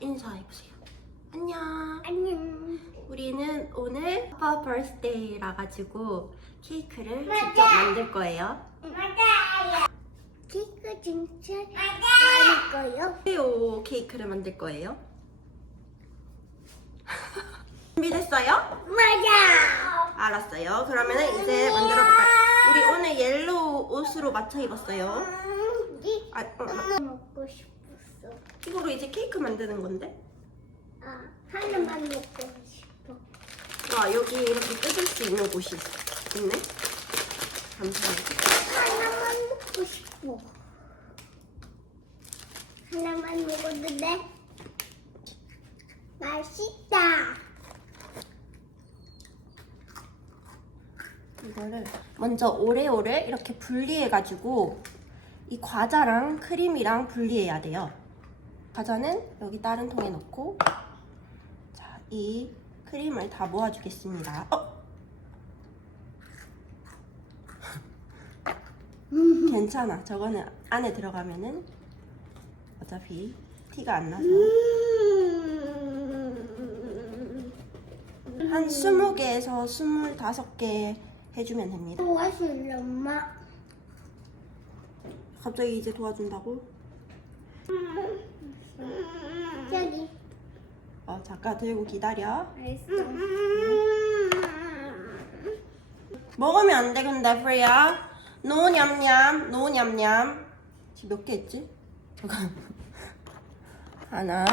인사해보세요. 안녕. 안녕. 우리는 오늘 아빠 버스데이라 가지고 케이크를 맞아. 직접 만들 거예요. 맞아요. 케이크 진짜 많을 거요. 오레오 케이크를 만들 거예요. 준비됐어요? 맞아. 알았어요. 그러면 은 이제 만들어 볼까요? 우리 오늘 옐로우 옷으로 맞춰 입었어요. 음, 이 아, 어, 어. 엄마 먹고 싶 었어. 이거로 이제 케이크 만드는 건데. 아, 하나만 먹고 싶어. 와 여기 이렇게 뜯을 수 있는 곳이 있네. 감사합니다. 하나만 먹고 싶어. 하나만 먹어도 돼? 맛있다. 이거를 먼저 오레오를 이렇게 분리해가지고 이 과자랑 크림이랑 분리해야 돼요. 과자는 여기 다른 통에 넣고 자, 이 크림을 다 모아주겠습니다. 어? 괜찮아. 저거는 안에 들어가면은 어차피 티가 안 나서 음. 한 20개에서 25개 해주면 됩니다. 도와줄래, 엄마? 갑자기 이제 도와준다고? 저기. 어, 잠깐 들고 기다려. 알았어. 먹으면 안 돼, 근데, 프리야. 노 냠냠, 노 냠냠. 지금 몇개 했지? 잠깐. 하나,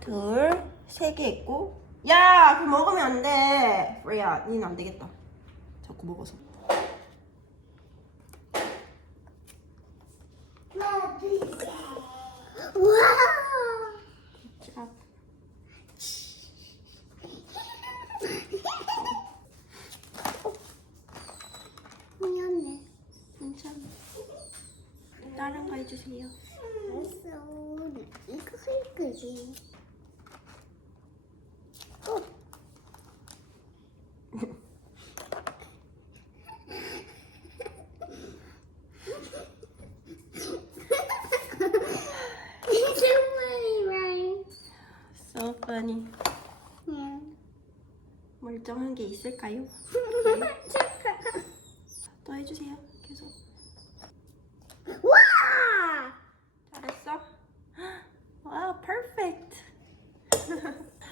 둘, 세개 했고. 야, 그거 먹으면 안 돼. 프리야, 니는 안 되겠다. 자꾸 먹어서. 우와! 자, 미안해. 괜찮아. 다른 거 해주세요. 알았어. 이거 할 거지. 어. 정말이랑 So funny. 그냥 멀쩡한 게 있을까요? 또 해주세요. 계속. 와! 잘했어? 와, perfect.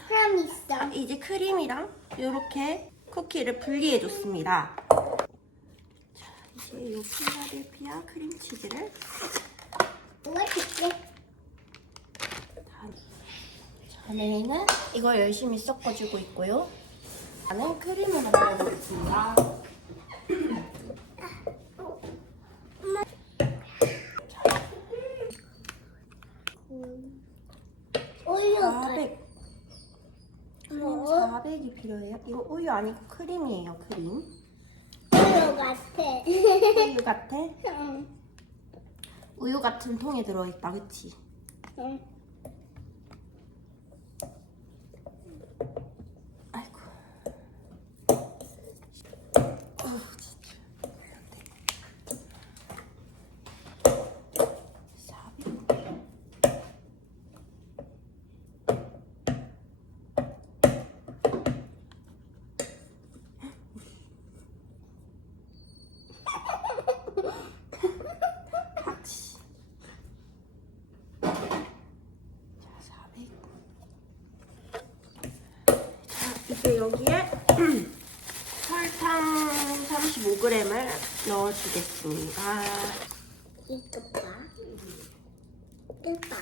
그럼 있어. 자, 이제 크림이랑 이렇게 쿠키를 분리해 줬습니다. 자, 이제 이 필라델피아 크림치즈를? 자네는 이걸 열심히 섞어주고 있고요. 나는 크림을 만들어 보겠습니다. 올려서 400. 크림 뭐? 400이 필요해요. 이거 우유 아니고 크림이에요, 크림. 올려 같아. 우유 같아? 응. 우유 같은 통에 들어있다, 그치? 응. 아이고. 어우, 진짜. 안 돼. 400. 박씨. 자, 400. 자, 이제 여기에 설탕 35g을 넣어주겠습니다. 이거 봐. 이거 봐.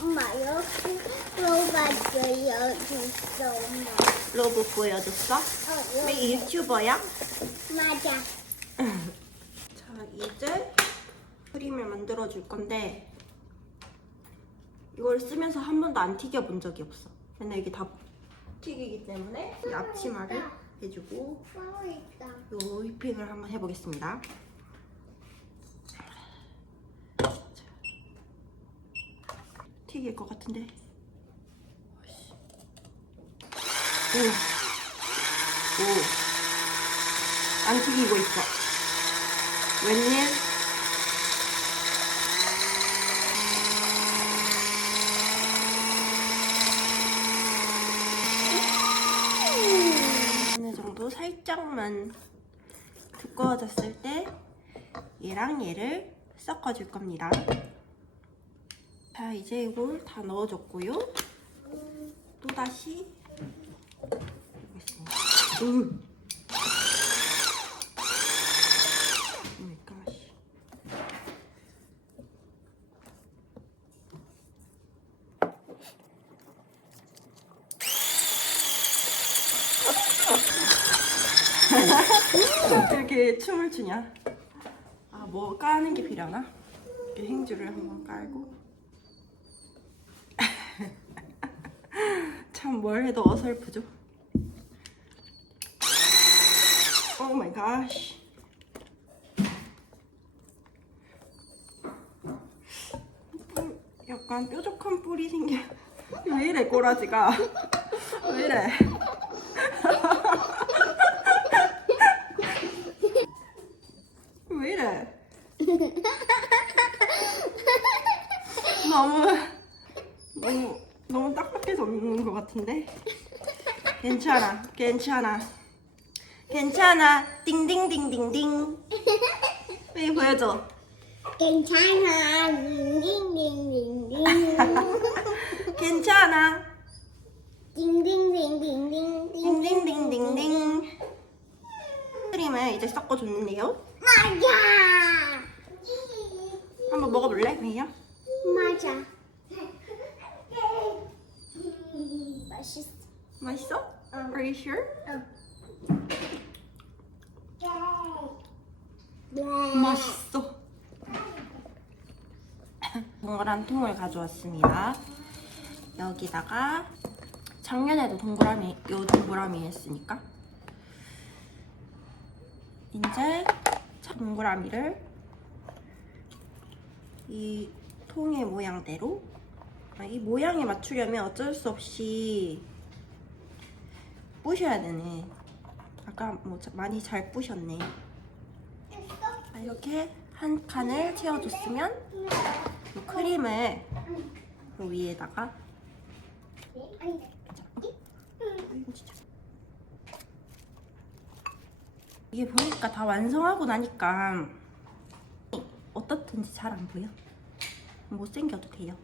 엄마 여기 로봇도 여기 있어 엄마. 로브 보여줬어? 어, 왜 여기. 유튜버야? 맞아. 자, 이제 크림을 만들어 줄 건데 이걸 쓰면서 한 번도 안 튀겨 본 적이 없어. 맨날 이게 다 튀기기 때문에 이 앞치마를 해주고. 요 휘핑을 한번 해보겠습니다. 튀길 것 같은데. 오. 오. 안 튀기고 있어. 웬일? 살짝만 두꺼워졌을 때 얘랑 얘를 섞어줄 겁니다. 자, 이제 이걸 다 넣어줬고요. 또 다시 보겠습니다. 음. 오 마이 갓. 추냐? 아, 뭐 까는 게 필요하나? 이렇게 행주를 한번 깔고. 참 뭘 해도 어설프죠? 오 마이 갓. 뿔, 약간 뾰족한 뿔이 생겨. 왜 이래 꼬라지가? 왜 이래? 왜 이래? 너무 너무 너무 딱딱해서 없는 것 같은데? 괜찮아, 괜찮아, 괜찮아. 띵띵띵띵띵. 빨리 보여줘. 괜찮아. 딩딩딩딩딩. 괜찮아. 딩딩딩딩딩. 띵띵띵띵띵. 크림을 이제 섞어줬는데요. 맞아. 한번 먹어볼래, 메이야? 맞아. 맛있어. 맛있어? 응. Are you sure? 네. 맛있어. 동그란 통을 가져왔습니다. 여기다가 작년에도 동그라미, 요 동그라미 했으니까 이제 동그라미를 이 통의 모양대로 아, 이 모양에 맞추려면 어쩔 수 없이 부셔야 되네. 아까 뭐 자- 많이 잘 부셨네. 자, 이렇게 한 칸을 채워줬으면 이 크림을 그 위에다가 아이고, 진짜. 이게 보니까 다 완성하고 나니까 어떻든지 잘 안 보여. 못생겨도 돼요.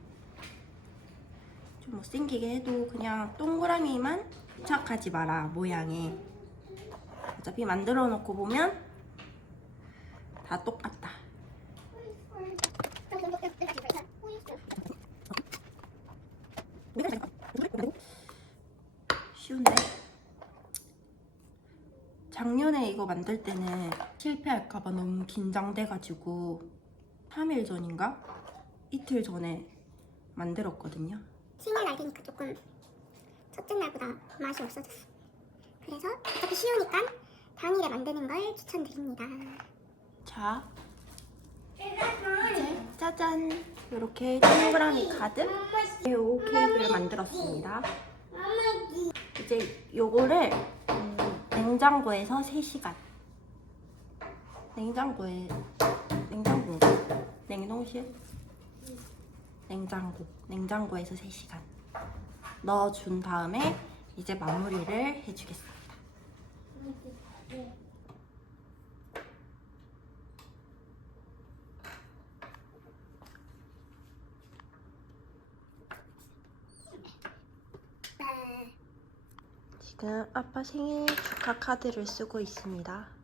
좀 못생기게 해도 그냥 동그라미만 착하지 마라 모양에. 어차피 만들어 놓고 보면 다 똑같다. 쉬운데? 작년에 이거 만들 때는 실패할까봐 너무 긴장돼가지고 3일 전인가? 이틀 전에 만들었거든요. 생일 날 되니까 조금 첫째 날보다 맛이 없어졌어. 그래서 어차피 쉬우니까 당일에 만드는 걸 추천드립니다. 자, 이제 짜잔! 이렇게 동그라미 가득 요 케이크를 만들었습니다. 이제 요거를 음, 냉장고에서 3시간 냉장고에 냉장고인가? 냉동실? 냉장고 냉장고에서 3시간 넣어준 다음에 이제 마무리를 해주겠습니다 지금 아빠 생일 축하 카드를 쓰고 있습니다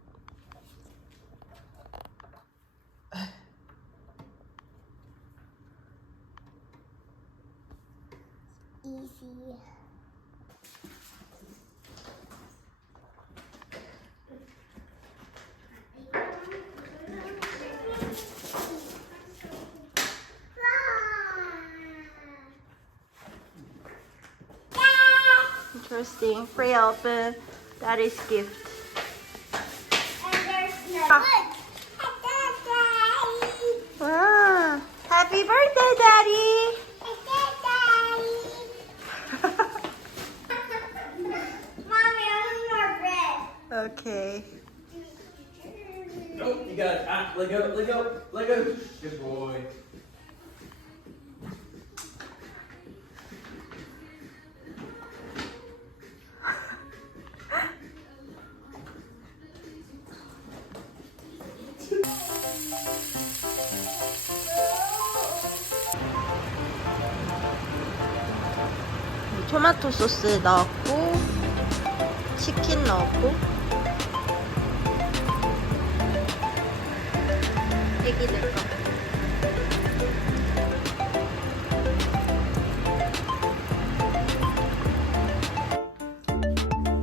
Interesting. Free open. That is gift. Ah. Wow. Happy birthday, Daddy. Happy birthday. Mommy, I want more bread. Okay. Nope, you got it. Ah, let go, let go, let go. Good boy. 토마토 소스 넣었고 치킨 넣었고 애기들 거.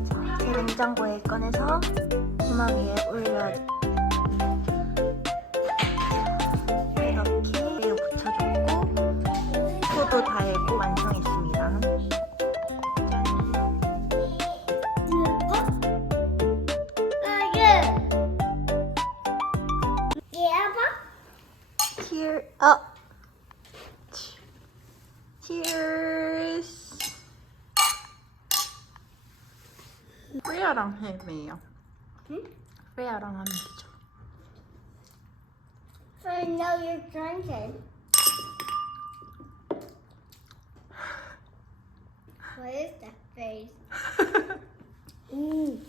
자, 냉장고에 꺼내서 구멍 위에 올려 Tear up. Cheers. 프레아랑 해매요. 응? 프레아랑 하면 되죠. I know you're drunken. What is that face? mm.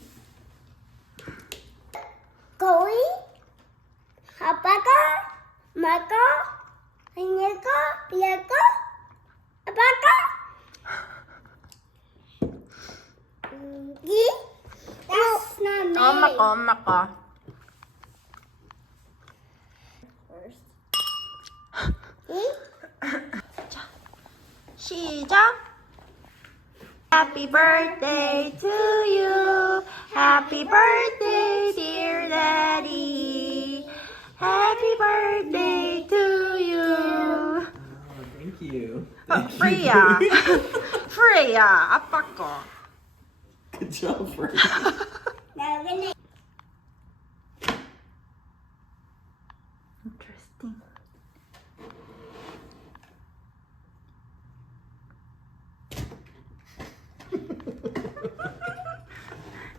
거위? 아빠가? 엄마가? 언니가? 얘가? 아빠가? 이? That's not me. 엄마 거, 엄마 거. First. 이? 시작. Happy birthday to you. Happy birthday, dear daddy. Happy birthday to you. Oh, thank you. 어, 프레야. 프레야, 아빠 거. Good job, Frank. Now good night. Interesting.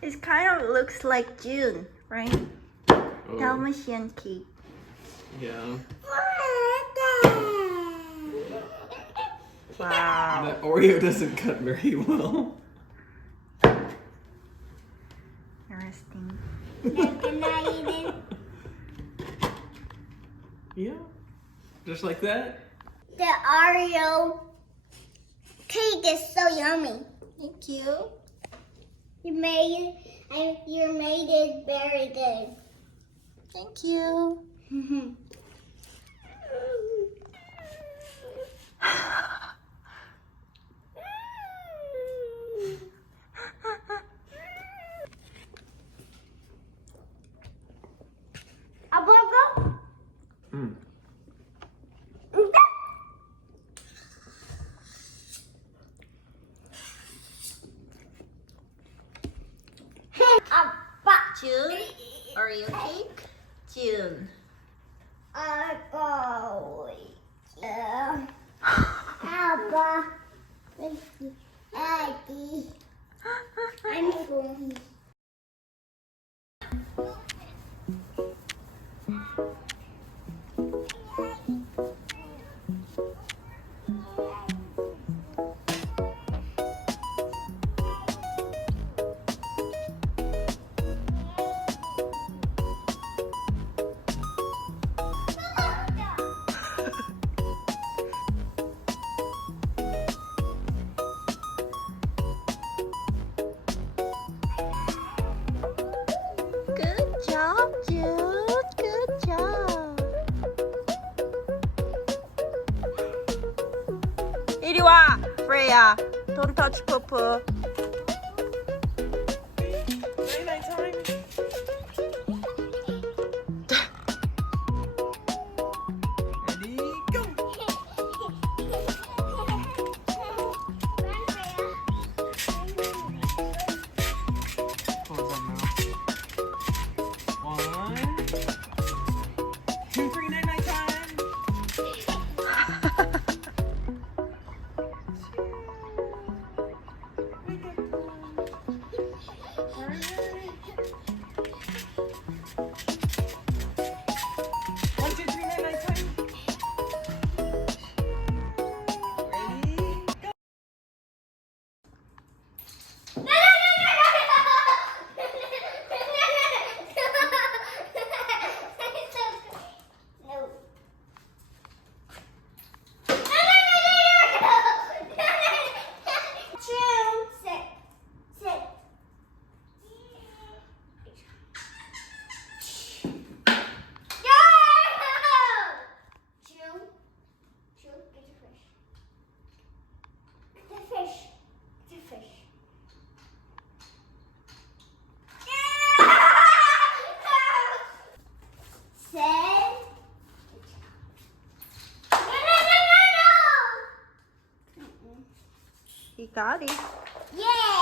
It kind of looks like June, right? Oh, Dalmatian cake. yeah. Wow. That Oreo doesn't cut very well. Interesting. Yeah. Just like that? The Oreo cake is so yummy. Thank you. You made I, you made it very good. Thank you. 아빠가 Mm. 아빠 June. Oreo cake. June. 아빠 아빠 아기 I'm going. Touch 푸푸. Night Yeah. Yay!